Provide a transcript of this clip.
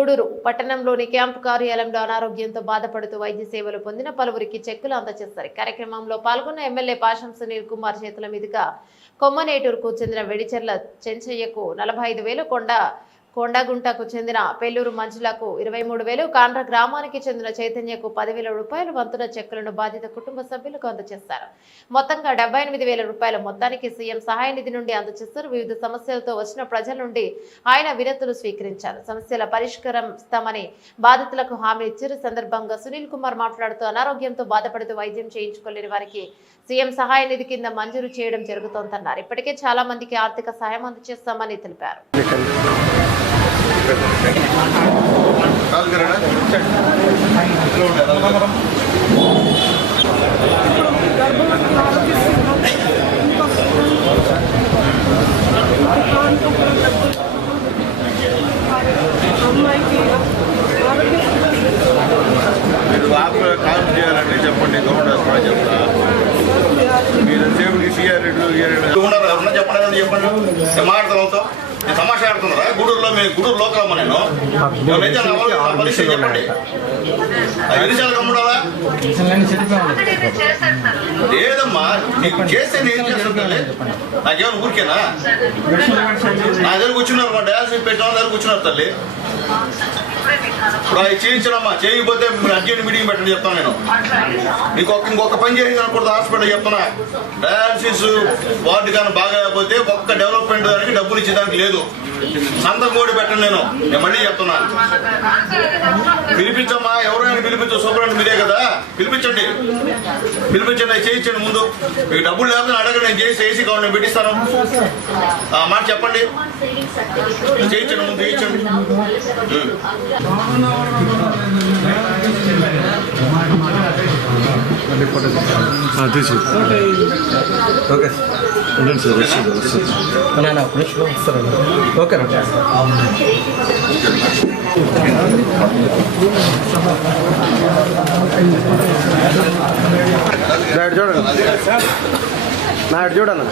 గూడూరు పట్టణంలోని క్యాంపు కార్యాలయంలో అనారోగ్యంతో బాధపడుతూ వైద్య సేవలు పొందిన పలువురికి చెక్కులు అందజేస్తారు. కార్యక్రమంలో పాల్గొన్న ఎమ్మెల్యే పాషం సునీల్ కుమార్ చేతుల మీదుగా కొమ్మనేటూరుకు చెందిన వెడిచెర్ల చెంచయ్యకు 45,000, కొండగుంటకు చెందిన పెళ్లూరు మంజులకు 23,000, కాండ్ర గ్రామానికి చెందిన చైతన్యకు 10,000 రూపాయలు వంతున చెక్కులను బాధిత కుటుంబ సభ్యులకు అందజేశారు. మొత్తంగా 78,000 రూపాయల మొత్తానికి సీఎం సహాయ నిధి నుండి అందజేస్తారు. వివిధ సమస్యలతో వచ్చిన ప్రజల నుండి ఆయన వినతులు స్వీకరించారు. సమస్యల పరిష్కరిస్తామని బాధితులకు హామీ ఇచ్చారు. సందర్భంగా సునీల్ కుమార్ మాట్లాడుతూ అనారోగ్యంతో బాధపడుతూ వైద్యం చేయించుకోలేని వారికి సీఎం సహాయ నిధి కింద మంజూరు చేయడం జరుగుతోందన్నారు. ఇప్పటికే చాలా మందికి ఆర్థిక సహాయం అందజేస్తామని తెలిపారు. కాల్ చేయాలంటే చెప్పండి, గవర్నమెంట్ హాస్పిటల్ చెప్తా. మీరు సేవకి చెప్పండి మాట్లాడుతున్నాం. నేను తమాషా ఆడుతున్నారా? గూడూరులో గూడూరు లోకల్ అమ్మ నేను పరిస్థితి చెప్పండి. ఎన్నిసార్లు కమ్ముడాలా? లేదమ్మా, నీకు చేస్తే నేను చేస్తాను. నాకేమైనా ఊరికేనా? నా దగ్గర కూర్చున్నారు, మా డయాలసిస్ పెట్టిన వాళ్ళ దగ్గర కూర్చున్నారు తల్లి. ఇప్పుడు అవి చేయించడమ్మా, చేయకపోతే అర్జెంట్ మీటింగ్ పెట్టండి చెప్తాను నేను. మీకు ఇంకొక పని చేసింది అనుకుంటా, హాస్పిటల్ చెప్తున్నా. డయాలసిస్ వార్డు కానీ బాగాలేకపోతే ఒక్క డెవలప్మెంట్ దానికి డబ్బులు ఇచ్చేదానికి లేదు. సంతకం కూడా పెట్టండి నేను మళ్ళీ చెప్తున్నా. పిలిపించమ్మా, ఎవరైనా పిలిపించు. సూపరెంట్ మీరే కదా, పిలిపించండి. అవి చేయించండి. ముందు మీకు డబ్బులు లేకపోతే అడగండి, నేను చేసి ఏసీ కావాలి, నేను పెట్టిస్తాను. మాట చెప్పండి, చేయించండి. ముందు చేయించండి. ఓకే ఓకేనా? చూడండి, చూడన్నా.